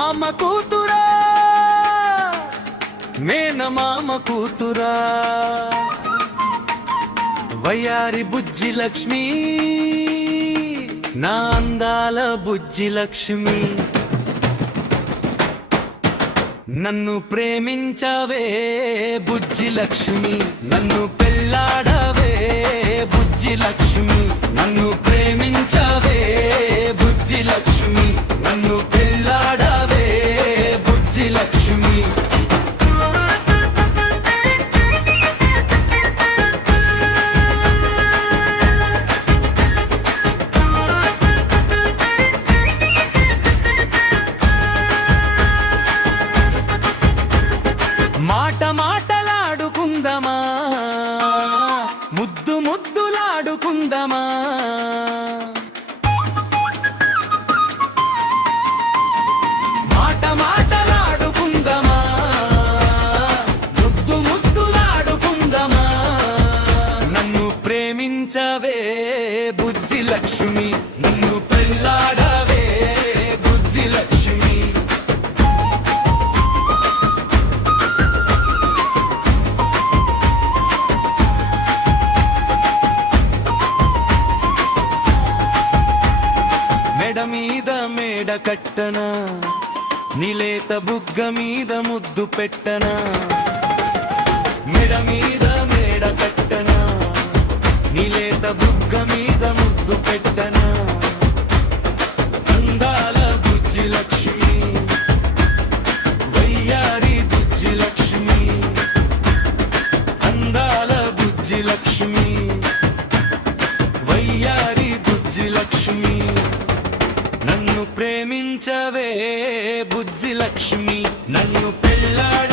మామ కూతురా మేనమామ కూతురా వయ్యారి బుజ్జి లక్ష్మి నా అందాల బుజ్జి లక్ష్మి నన్ను ప్రేమించవే బుజ్జి లక్ష్మి నన్ను పెళ్ళాడవే బుజ్జి లక్ష్మి నన్ను ప్రేమించవే బుజ్జి లక్ష్మి నన్ను పెళ్ళాడవే బుజ్జి లక్ష్మి మాట మాటలాడుకుందమా ముద్దు ముద్దులాడుకుందమా మాట మాటలాడుకుందమా ముద్దు ముద్దులాడుకుందమా నన్ను ప్రేమించవే బుజ్జి లక్ష్మి నన్ను పెళ్ళాడవే బుజ్జి లక్ష్మి మెడ మీద మేడ కట్టనా నిలేత బుగ్గ మీద ముద్దు పెట్టనా మెడ మీద మేడ కట్టనా నిలేత బుగ్గ మీద ముద్దు పెట్టనా అందాల బుజ్జి లక్ష్మి వయ్యారి బుజ్జి లక్ష్మి అందాల బుజ్జి లక్ష్మి వయ్యారి బుజ్జి లక్ష్మి నన్ను ప్రేమించవే బుజ్జి లక్ష్మి నన్ను పెళ్ళాడ